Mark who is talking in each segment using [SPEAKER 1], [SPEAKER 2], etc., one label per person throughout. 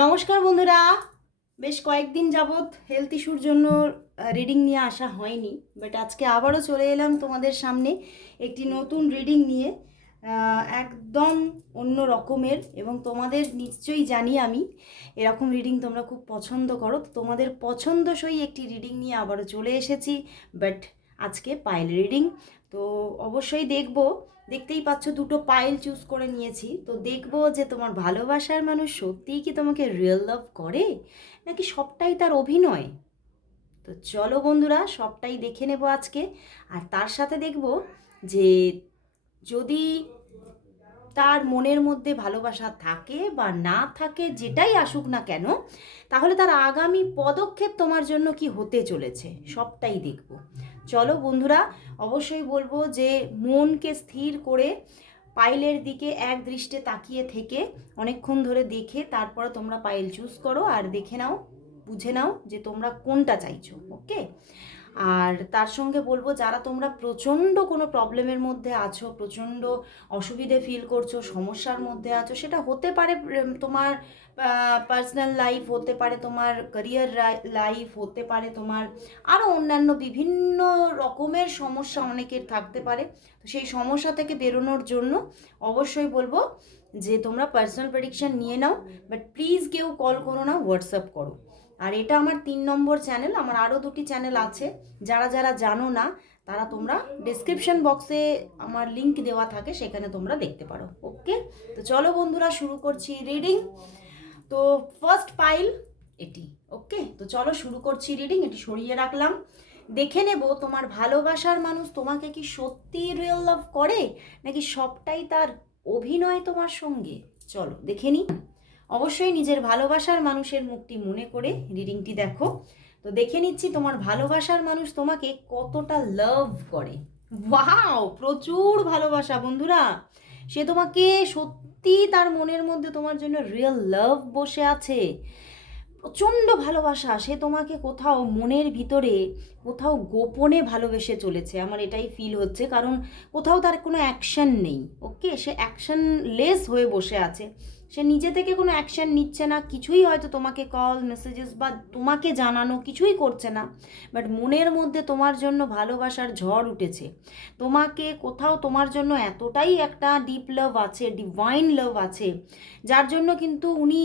[SPEAKER 1] নমস্কার বন্ধুরা। বেশ কয়েকদিন যাবৎ হেলথ ইস্যুর জন্য রিডিং নিয়ে আসা হয়নি বাট আজকে আবারও চলে এলাম তোমাদের সামনে একটি নতুন রিডিং নিয়ে একদম অন্য রকমের এবং তোমাদের নিশ্চয়ই জানি আমি এরকম রিডিং তোমরা খুব পছন্দ করো। তোমাদের পছন্দসই একটি রিডিং নিয়ে আবারও চলে এসেছি বাট আজকে পাইল রিডিং তো অবশ্যই দেখব। দেখতেই পাচ্ছ দুটো পাইল চুজ করে নিয়েছি। তো দেখব যে তোমার ভালোবাসার মানুষ সত্যিই কি তোমাকে রিয়েল লাভ করে? নাকি সবটাই তার অভিনয়? তো চলো বন্ধুরা, সবটাই দেখে নেব আজকে। আর তার সাথে দেখব যে যদি তার মনের মধ্যে ভালোবাসা থাকে বা না থাকে, যেটাই আসুক না কেন, তাহলে তার আগামী পদক্ষেপ তোমার জন্য কি হতে চলেছে? সবটাই দেখব। চলো বন্ধুরা, অবশ্যই বলব যে মনকে স্থির করে পাইলের দিকে এক দৃষ্টে তাকিয়ে থেকে, অনেকক্ষণ ধরে দেখে তারপর তোমরা পাইল চুজ করো আর দেখে নাও, বুঝে নাও যে তোমরা কোনটা চাইছো ওকে আর তার সঙ্গে বলব, যারা তোমরা প্রচণ্ড কোনো প্রবলেমের মধ্যে আছো, প্রচণ্ড অসুবিধে ফিল করছ, সমস্যার মধ্যে আছো, সেটা হতে পারে তোমার পার্সোনাল লাইফ হতে পারে তোমার ক্যারিয়ার লাইফ হতে পারে তোমার আরও অন্যান্য বিভিন্ন রকমের সমস্যা অনেকের থাকতে পারে। তো সেই সমস্যা থেকে বেরোনোর জন্য অবশ্যই বলব যে, তোমরা পার্সোনাল প্রেডিকশন নিয়ে নাও বাট প্লিজ কেউ কল করো না হোয়াটসঅ্যাপ করো। আর এটা আমার তিন নম্বর চ্যানেল আমার আরও দুটি চ্যানেল আছে। যারা যারা জানো না, তারা তোমরা ডিসক্রিপশন বক্সে আমার লিংক দেওয়া থাকে, সেখানে তোমরা দেখতে পারো। ওকে তো চলো বন্ধুরা, শুরু করছি রিডিং তো ফার্স্ট পাইল এটি ওকে তো চলো শুরু করছি রিডিং এটি সরিয়ে রাখলাম। দেখে নেব তোমার ভালোবাসার মানুষ তোমাকে কি সত্যি রিয়েল লাভ করে, নাকি সবটাই তার অভিনয় তোমার সঙ্গে? চলো দেখে নি। অবশ্যই নিজের ভালোবাসার মানুষের মুখটি মনে করে রিডিংটি দেখো। তো দেখে নিচ্ছি তোমার ভালোবাসার মানুষ তোমাকে কতটা লাভ করে। ওয়াও প্রচুর ভালোবাসা বন্ধুরা। সে তোমাকে সত্যি তার মনের মধ্যে তোমার জন্য রিয়েল লাভ বসে আছে। প্রচণ্ড ভালোবাসা। সে তোমাকে কোথাও মনের ভিতরে, কোথাও গোপনে ভালোবেসে চলেছে। আমার এটাই ফিল হচ্ছে। কারণ কোথাও তার কোনো অ্যাকশন নেই। ওকে সে অ্যাকশন লেস হয়ে বসে আছে। সে নিজে থেকে কোনো অ্যাকশান নিচ্ছে না, কিছুই হয়তো তোমাকে কল মেসেজেস বা তোমাকে জানানো কিছুই করছে না। বাট মনের মধ্যে তোমার জন্য ভালোবাসার ঝড় উঠেছে। তোমাকে কোথাও তোমার জন্য এতটাই একটা ডিপ লাভ আছে ডিভাইন লাভ আছে, যার জন্য কিন্তু উনি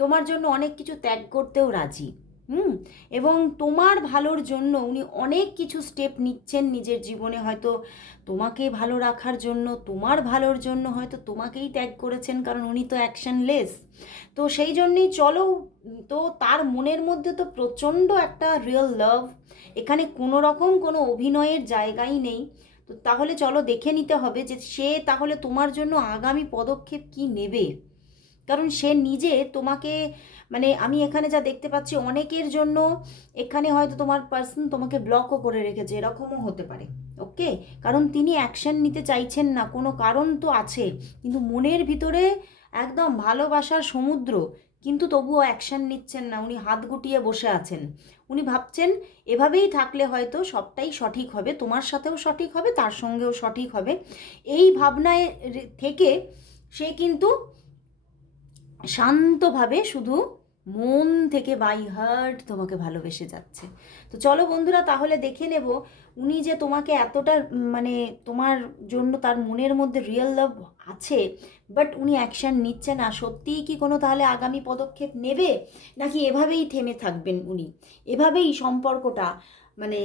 [SPEAKER 1] তোমার জন্য অনেক কিছু ত্যাগ করতেও রাজি। হুম, এবং তোমার ভালোর জন্য উনি অনেক কিছু স্টেপ নিচ্ছেন নিজের জীবনে। হয়তো তোমাকে ভালো রাখার জন্য, তোমার ভালোর জন্য হয়তো তোমাকেই ত্যাগ করেছেন, কারণ উনি তো অ্যাকশনলেস তো সেই জন্যেই চলো, তো তার মনের মধ্যে তো প্রচণ্ড একটা রিয়েল লাভ এখানে কোনো রকম কোনো অভিনয়ের জায়গাই নেই। তো তাহলে চলো দেখে নিতে হবে যে সে তাহলে তোমার জন্য আগামী পদক্ষেপ কি নেবে? কারণ সে নিজে তোমাকে মানে আমি এখানে যা দেখতে পাচ্ছি, অনেকের জন্য এখানে হয়তো তোমার পার্সন তোমাকে ব্লকও করে রেখেছে, এরকমও হতে পারে ওকে কারণ তিনি অ্যাকশন নিতে চাইছেন না, কোনো কারণ তো আছে, কিন্তু মনের ভিতরে একদম ভালোবাসার সমুদ্র, কিন্তু তবুও অ্যাকশন নিচ্ছেন না, উনি হাত গুটিয়ে বসে আছেন। উনি ভাবছেন, এভাবেই থাকলে হয়তো সবটাই সঠিক হবে, তোমার সাথেও সঠিক হবে, তার সঙ্গেও সঠিক হবে। এই ভাবনায় থেকে সে কিন্তু শান্তভাবে শুধু মন থেকে বাই হার্ট তোমাকে ভালোবেসে যাচ্ছে। তো চলো বন্ধুরা, তাহলে দেখে নেব উনি যে তোমাকে এতটা মানে তোমার জন্য তার মনের মধ্যে রিয়েল লাভ আছে বাট উনি অ্যাকশন নিচ্ছে না। সত্যিই কি কোনো তাহলে আগামী পদক্ষেপ নেবে? নাকি এভাবেই থেমে থাকবেন উনি? এভাবেই সম্পর্কটা মানে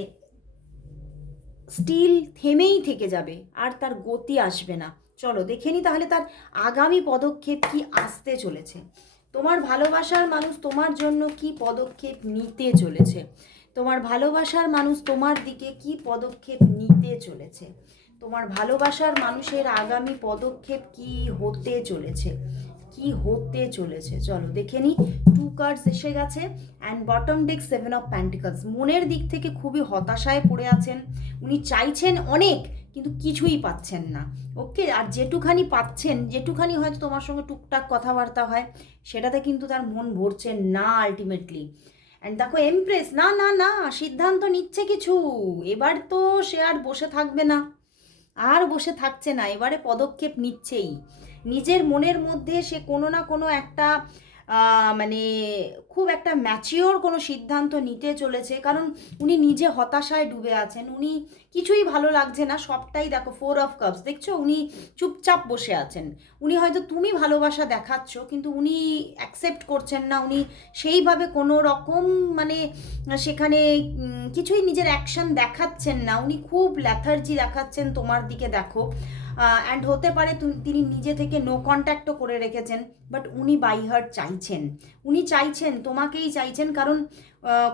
[SPEAKER 1] স্টিল থেমেই থেকে যাবে, আর তার গতি আসবে না। চলো দেখে নি তাহলে তার আগামী পদক্ষেপ কি আসতে চলেছে। তোমার ভালোবাসার মানুষ তোমার জন্য কি পদক্ষেপ নিতে চলেছে? তোমার ভালোবাসার মানুষ তোমার দিকে কি পদক্ষেপ নিতে চলেছে? তোমার ভালোবাসার মানুষের আগামী পদক্ষেপ কি হতে চলেছে? কি হতে চলেছে? চলো দেখে নি। টু কার্ডস এসে গেছে। And bottom deck seven of pentacles মনের দিক থেকে খুবই হতাশায় পড়ে আছেন। উনি চাইছেন অনেক কিন্তু কিছুই পাচ্ছেন না। ওকে, আর যেটুখানি পাচ্ছেন, যেটুখানি হয়তো তোমার সঙ্গে টুকটাক কথাবার্তা হয়, সেটাতে কিন্তু তার মন ভরছে না আলটিমেটলি অ্যান্ড দেখো এমপ্রেস না না না, সিদ্ধান্ত নিচ্ছে কিছু। এবার তো সে আর বসে থাকবে না। আর বসে থাকছে না, এবারে পদক্ষেপ নিচ্ছেই। নিজের মনের মধ্যে সে কোনো না কোনো একটা মানে খুব একটা ম্যাচিওর কোনো সিদ্ধান্ত নিতে চলেছে। কারণ উনি নিজে হতাশায় ডুবে আছেন। উনি কিছুই ভালো লাগছে না। সবটাই দেখো ফোর অফ কাপস দেখছ? উনি চুপচাপ বসে আছেন। উনি হয়তো তুমি ভালোবাসা দেখাচ্ছ, কিন্তু উনি অ্যাকসেপ্ট করছেন না। উনি সেইভাবে কোনো রকম মানে সেখানে কিছুই নিজের অ্যাকশন দেখাচ্ছেন না। উনি খুব ল্যাথার্জি দেখাচ্ছেন তোমার দিকে, দেখো। অ্যান্ড হতে পারে তিনি নিজে থেকে নো কন্ট্যাক্টও করে রেখেছেন বাট উনি বাই হার্ট চাইছেন। উনি চাইছেন, তোমাকেই চাইছেন, কারণ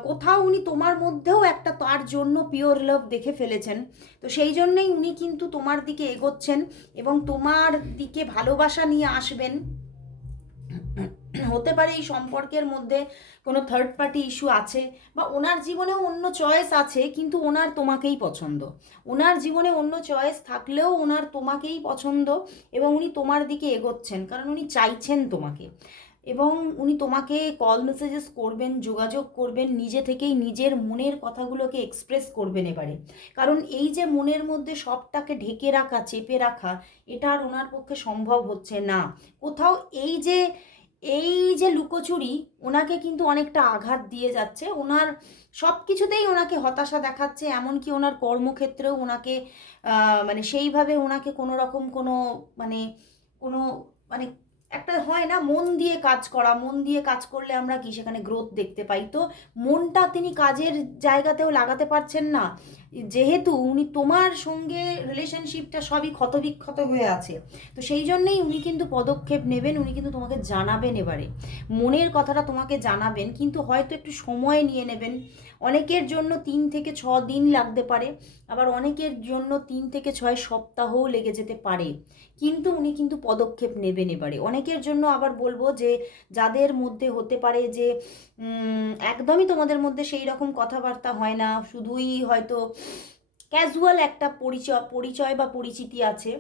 [SPEAKER 1] কোথাও উনি তোমার মধ্যেও একটা তার জন্য পিওর লাভ দেখে ফেলেছেন। তো সেই জন্যেই উনি কিন্তু তোমার দিকে এগোচ্ছেন এবং তোমার দিকে ভালোবাসা নিয়ে আসবেন। হতে পারে এই সম্পর্কের মধ্যে কোনো থার্ড পার্টি ইস্যু আছে বা ওনার জীবনেও অন্য চয়েস আছে, কিন্তু ওনার তোমাকেই পছন্দ। ওনার জীবনে অন্য চয়েস থাকলেও ওনার তোমাকেই পছন্দ এবং উনি তোমার দিকে এগোচ্ছেন, কারণ উনি চাইছেন তোমাকে। এবং উনি তোমাকে কল মেসেজেস করবেন, যোগাযোগ করবেন, নিজে থেকেই নিজের মনের কথাগুলোকে এক্সপ্রেস করবেন এবারে। কারণ এই যে মনের মধ্যে সবটাকে ঢেকে রাখা, চেপে রাখা, এটা আর ওনার পক্ষে সম্ভব হচ্ছে না। কোথাও এই যে এই যে লুকোচুরি ওনাকে কিন্তু অনেকটা আঘাত দিয়ে যাচ্ছে। ওনার সব কিছুতেই ওনাকে হতাশা দেখাচ্ছে, এমনকি ওনার কর্মক্ষেত্রেও ওনাকে মানে সেইভাবে ওনাকে কোনো রকম কোনো মানে কোনো মানে একটা হয় না মন দিয়ে কাজ করা, মন দিয়ে কাজ করলে আমরা কি সেখানে গ্রোথ দেখতে পাই? তো মনটা তিনি কাজের জায়গাতেও লাগাতে পারছেন না। যেহেতু উনি তোমার সঙ্গে রিলেশনশিপটা সবই ক্ষতবিক্ষত হয়ে আছে, তো সেই জন্যই উনি কিন্তু পদক্ষেপ নেবেন, উনি কিন্তু তোমাকে জানাবেন এবারে। মনের কথাটা তোমাকে জানাবেন, কিন্তু হয়তো একটু সময় নিয়ে নেবেন। অনেকের জন্য তিন থেকে ছ দিন লাগতে পারে, আবার অনেকের জন্য তিন থেকে ছয় সপ্তাহও লেগে যেতে পারে। কিন্তু উনি কিন্তু পদক্ষেপ নেবেন এবারে। অনেকের জন্য আবার বলব যে, যাদের মধ্যে হতে পারে যে একদমই তোমাদের মধ্যে সেই রকম কথাবার্তা হয় না, শুধুই হয়তো ক্যাজুয়াল একটা পরিচয় পরিচয় বা পরিচিতি আছে।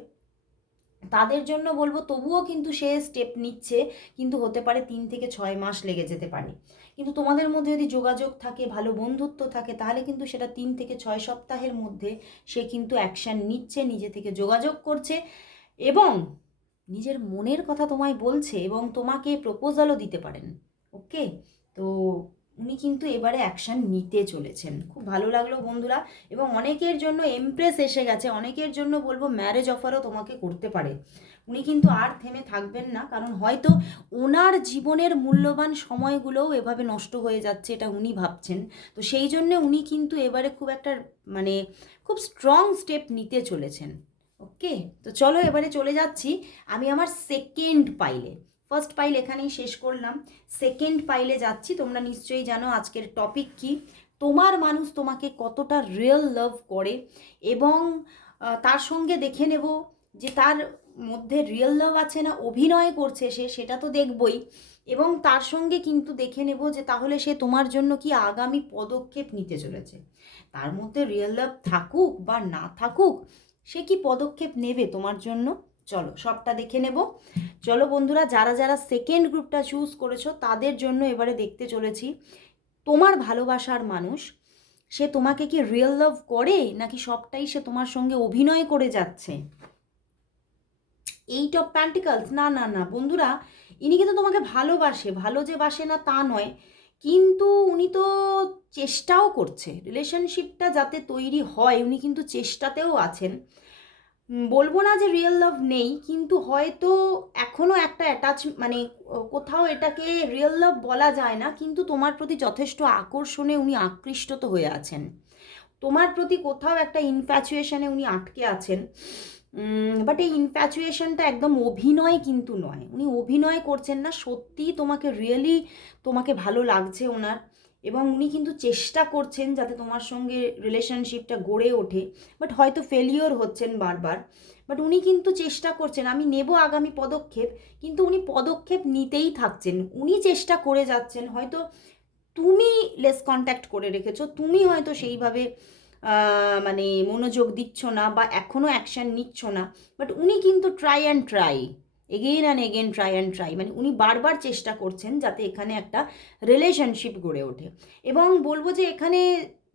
[SPEAKER 1] তাদের জন্য বলব, তবুও কিন্তু সে স্টেপ নিচ্ছে, কিন্তু হতে পারে তিন থেকে ছয় মাস লেগে যেতে পারে। কিন্তু তোমাদের মধ্যে যদি যোগাযোগ থাকে, ভালো বন্ধুত্ব থাকে, তাহলে কিন্তু সেটা তিন থেকে ছয় সপ্তাহের মধ্যে সে কিন্তু অ্যাকশান নিচ্ছে, নিজে থেকে যোগাযোগ করছে এবং নিজের মনের কথা তোমায় বলছে এবং তোমাকে প্রপোজালও দিতে পারেন। ওকে তো উনি কিন্তু এবারে অ্যাকশান নিতে চলেছেন। খুব ভালো লাগল বন্ধুরা। এবং অনেকের জন্য এমপ্রেস এসে গেছে। অনেকের জন্য বলব ম্যারেজ অফারও তোমাকে করতে পারে। উনি কিন্তু আর থেমে থাকবেন না। কারণ হয়তো ওনার জীবনের মূল্যবান সময়গুলোও এভাবে নষ্ট হয়ে যাচ্ছে এটা উনি ভাবছেন। তো সেই জন্যে উনি কিন্তু এবারে খুব একটা মানে খুব স্ট্রং স্টেপ নিতে চলেছেন। ওকে তো চলো এবারে চলে যাচ্ছি। আমি আমার সেকেন্ড পাইলে ফার্স্ট পাইল এখানেই শেষ করলাম। সেকেন্ড পাইলে যাচ্ছি, তোমরা নিশ্চয়ই জানো আজকের টপিক কি। তোমার মানুষ তোমাকে কতটা রিয়েল লাভ করে এবং তার সঙ্গে দেখে নেব যে তার মধ্যে রিয়েল লাভ আছে না অভিনয় করছে সে, সেটা তো দেখবই। এবং তার সঙ্গে কিন্তু দেখে নেব যে তাহলে সে তোমার জন্য কি আগামী পদক্ষেপ নিতে চলেছে। তার মধ্যে রিয়েল লাভ থাকুক বা না থাকুক, সে কি পদক্ষেপ নেবে তোমার জন্য? চলো, সবটা দেখে নেব। চলো বন্ধুরা, যারা যারা সেকেন্ড গ্রুপটা চুজ করেছ, তাদের জন্য এবারে দেখতে চলেছি। তোমার ভালোবাসার মানুষ, সে তোমাকে কি রিয়েল লাভ করে, নাকি সবটাই সে তোমার সঙ্গে অভিনয় করে যাচ্ছে? এইট অফ প্যান্টিকালস না না না, বন্ধুরা, ইনি কিন্তু তোমাকে ভালোবাসে, ভালো যে বাসে না তা নয়, কিন্তু উনি তো চেষ্টাও করছে। রিলেশনশিপটা যাতে তৈরি হয়, উনি কিন্তু চেষ্টাতেও আছেন। বলব না যে রিয়েল লাভ নেই, কিন্তু হয়তো এখনও একটা অ্যাটাচ মানে কোথাও এটাকে রিয়েল লাভ বলা যায় না, কিন্তু তোমার প্রতি যথেষ্ট আকর্ষণে উনি আকৃষ্ট তো হয়ে আছেন। তোমার প্রতি কোথাও একটা ইনফ্যাচুয়েশনে উনি আটকে আছেন। বাট এই ইনফ্যাচুয়েশনটা একদম অভিনয় কিন্তু নয়। উনি অভিনয় করছেন না, সত্যিই তোমাকে রিয়েলি তোমাকে ভালো লাগছে ওনার। এবং উনি কিন্তু চেষ্টা করছেন যাতে তোমার সঙ্গে রিলেশনশিপটা গড়ে ওঠে বাট হয়তো ফেলিওর হচ্ছেন বারবার। বাট উনি কিন্তু চেষ্টা করছেন, আমি নেব আগামী পদক্ষেপ, কিন্তু উনি পদক্ষেপ নিতেই থাকছেন। উনি চেষ্টা করে যাচ্ছেন, হয়তো তুমি লেস কন্ট্যাক্ট করে রেখেছো, তুমি হয়তো সেইভাবে মানে মনোযোগ দিচ্ছ না বা এখনও অ্যাকশান নিচ্ছ না বাট উনি কিন্তু try and try again and again try and try মানে উনি বারবার চেষ্টা করছেন যাতে এখানে একটা রিলেশনশিপ গড়ে ওঠে। এবং বলব যে এখানে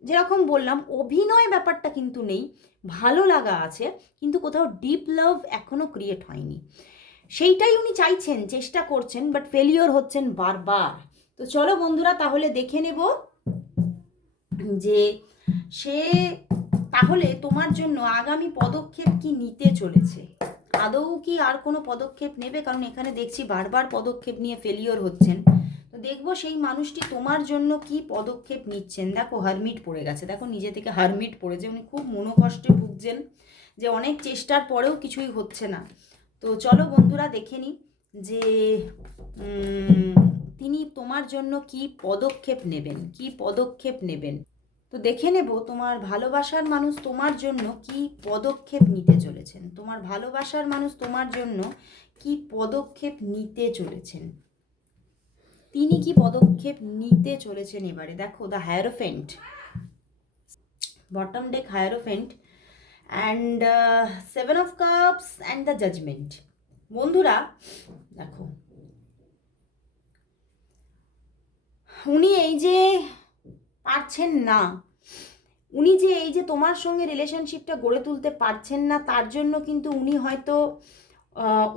[SPEAKER 1] যেরকম বললাম, অভিনয় ব্যাপারটা কিন্তু নেই, ভালো লাগা আছে, কিন্তু কোথাও ডিপ লাভ এখনও ক্রিয়েট হয়নি। সেইটাই উনি চাইছেন, চেষ্টা করছেন বাট ফেলিওর হচ্ছেন বারবার। তো চলো বন্ধুরা, তাহলে দেখে নেব যে সে তাহলে তোমার জন্য আগামী পদক্ষেপ কি নিতে চলেছে। আদৌ কি আর কোনো পদক্ষেপ নেবে? কারণ এখানে দেখছি বারবার পদক্ষেপ নিয়ে ফেলিওর হচ্ছেন। তো দেখব সেই মানুষটি তোমার জন্য কি পদক্ষেপ নিচ্ছেন? দেখো হারমিট পড়ে গেছে। দেখো নিজে থেকে হারমিট পড়েছে। উনি খুব মনোকষ্টে ভুগছেন যে অনেক চেষ্টার পরেও কিছুই হচ্ছে না। তো চলো বন্ধুরা দেখে নিই যে তিনি তোমার জন্য কি পদক্ষেপ নেবেন? কি পদক্ষেপ নেবেন? তো দেখে নেব তোমার ভালোবাসার মানুষ তোমার জন্য কি পদক্ষেপ নিতে চলেছেন। তোমার ভালোবাসার মানুষ তোমার জন্য কি পদক্ষেপ নিতে চলেছেন। তিনি কি পদক্ষেপ নিতে চলেছেন এবারে? দেখো the hierophant bottom deck hierophant and seven of cups and the judgement বন্ধুরা, দেখো, উনি এই যে পারছেন না। উনি যে এই যে তোমার সঙ্গে রিলেশনশিপটা গড়ে তুলতে পারছেন না, তার জন্য কিন্তু উনি হয়তো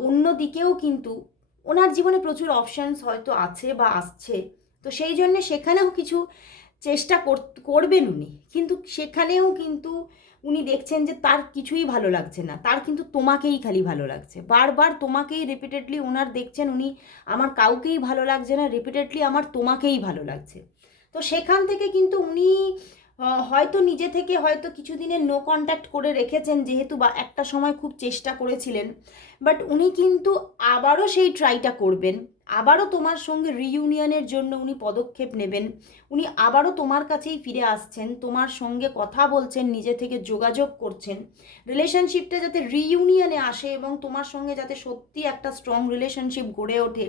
[SPEAKER 1] অন্য দিকেও কিন্তু ওনার জীবনে প্রচুর অপশানস হয়তো আছে বা আসছে। তো সেই জন্য সেখানেও কিছু চেষ্টা কর- করবেন উনি। কিন্তু সেখানেও কিন্তু উনি দেখছেন যে তার কিছুই ভালো লাগছে না। তার কিন্তু তোমাকেই খালি ভালো লাগছে। বারবার তোমাকেই রিপিটেডলি ওনার দেখছেন উনি, আমার কাউকেই ভালো লাগছে না রিপিটেডলি আমার তোমাকেই ভালো লাগছে। তো সেখান থেকে কিন্তু উনি হয়তো নিজে থেকে হয়তো কিছুদিনের নো কন্ট্যাক্ট করে রেখেছেন যেহেতু বা একটা সময় খুব চেষ্টা করেছিলেন। বাট উনি কিন্তু আবারও সেই ট্রাইটা করবেন। আবারও তোমার সঙ্গে রিইউনিয়নের জন্য উনি পদক্ষেপ নেবেন। উনি আবারও তোমার কাছেই ফিরে আসছেন, তোমার সঙ্গে কথা বলছেন, নিজে থেকে যোগাযোগ করছেন। রিলেশনশিপটা যাতে রিইউনিয়নে আসে এবং তোমার সঙ্গে যাতে সত্যি একটা স্ট্রং রিলেশনশিপ গড়ে ওঠে,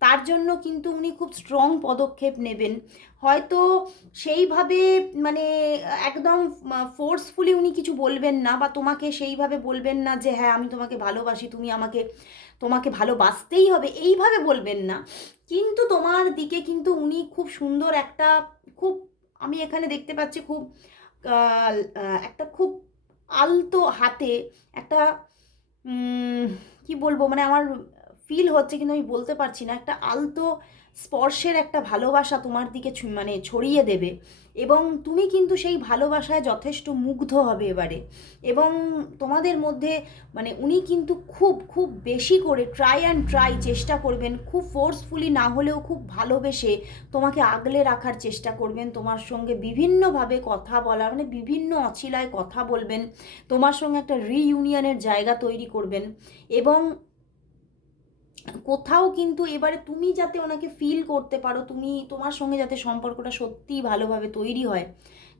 [SPEAKER 1] তার জন্য কিন্তু উনি খুব স্ট্রং পদক্ষেপ নেবেন। হয়তো সেইভাবে মানে একদম ফোর্সফুলি উনি কিছু বলবেন না বা তোমাকে সেইভাবে বলবেন না যে হ্যাঁ আমি তোমাকে ভালোবাসি, তুমি আমাকে, তোমাকে ভালোবাসতেই হবে। এইভাবে বলবেন না। কিন্তু তোমার দিকে কিন্তু উনি খুব সুন্দর একটা, খুব, আমি এখানে দেখতে পাচ্ছি খুব একটা খুব আলতো হাতে একটা কি বলব? মানে আমার ফিল হচ্ছে কিন্তু আমি বলতে পারছি না। একটা আলতো স্পর্শের একটা ভালোবাসা তোমার দিকে মানে ছড়িয়ে দেবে এবং তুমি কিন্তু সেই ভালোবাসায় যথেষ্ট মুগ্ধ হবে এবারে। এবং তোমাদের মধ্যে মানে উনি কিন্তু খুব খুব বেশি করে ট্রাই অ্যান্ড ট্রাই চেষ্টা করবেন, খুব ফোর্সফুলি না হলেও খুব ভালোবেসে তোমাকে আগলে রাখার চেষ্টা করবেন, তোমার সঙ্গে বিভিন্নভাবে কথা বলা মানে বিভিন্ন অছিলায় কথা বলবেন, তোমার সঙ্গে একটা রিইউনিয়নের জায়গা তৈরি করবেন এবং কোথাও কিন্তু এবারে তুমি যাতে ওনাকে ফিল করতে পারো, তুমি তোমার সঙ্গে যাতে সম্পর্কটা সত্যিই ভালোভাবে তৈরি হয়,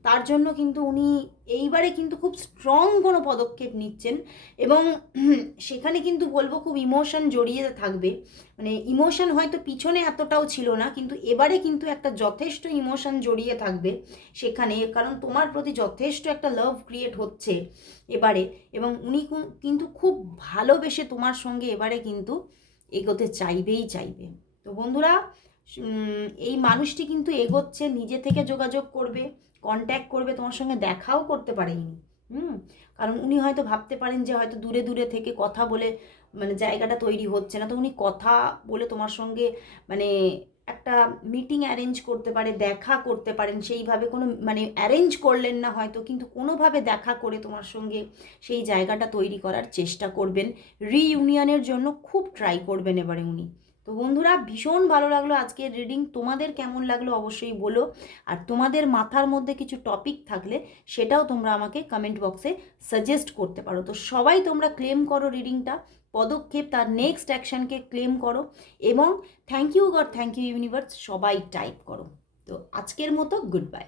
[SPEAKER 1] তার জন্য কিন্তু উনি এইবারে কিন্তু খুব স্ট্রং কোনো পদক্ষেপ নিচ্ছেন এবং সেখানে কিন্তু বলব খুব ইমোশন জড়িয়ে থাকবে। মানে ইমোশন হয়তো পিছনে এতটাও ছিল না, কিন্তু এবারে কিন্তু একটা যথেষ্ট ইমোশন জড়িয়ে থাকবে সেখানে, কারণ তোমার প্রতি যথেষ্ট একটা লাভ ক্রিয়েট হচ্ছে এবারে এবং উনি কিন্তু খুব ভালোবেসে তোমার সঙ্গে এবারে কিন্তু এগোতে চাইবেই চাইবে। তো বন্ধুরা এই মানুষটি কিন্তু এগোচ্ছে, নিজে থেকে যোগাযোগ করবে কন্ট্যাক্ট করবে, তোমার সঙ্গে দেখাও করতে পারেনি। হুম? কারণ উনি হয়তো ভাবতে পারেন যে হয়তো দূরে দূরে থেকে কথা বলে মানে জায়গাটা তৈরি হচ্ছে না। তো উনি কথা বলে তোমার সঙ্গে মানে একটা মিটিং অ্যারেঞ্জ করতে পারে, দেখা করতে পারেন, সেইভাবে কোনো মানে অ্যারেঞ্জ করলেন না হয়তো, কিন্তু কোনোভাবে দেখা করে তোমার সঙ্গে সেই জায়গাটা তৈরি করার চেষ্টা করবেন। রিইউনিয়নের জন্য খুব ট্রাই করবেন এবারে উনি। তো বন্ধুরা, ভীষণ ভালো লাগল আজকের রিডিং তোমাদের কেমন লাগল অবশ্যই বলো। আর তোমাদের মাথার মধ্যে কিছু টপিক থাকলে সেটাও তোমরা আমাকে কমেন্ট বক্সে সাজেস্ট করতে পারো। তো সবাই তোমরা ক্লেম করো রিডিংটা পদক্ষেপ তার নেক্সট অ্যাকশানকে ক্লেম করো এবং thank you God thank you universe সবাই টাইপ করো। তো আজকের মতো গুড বাই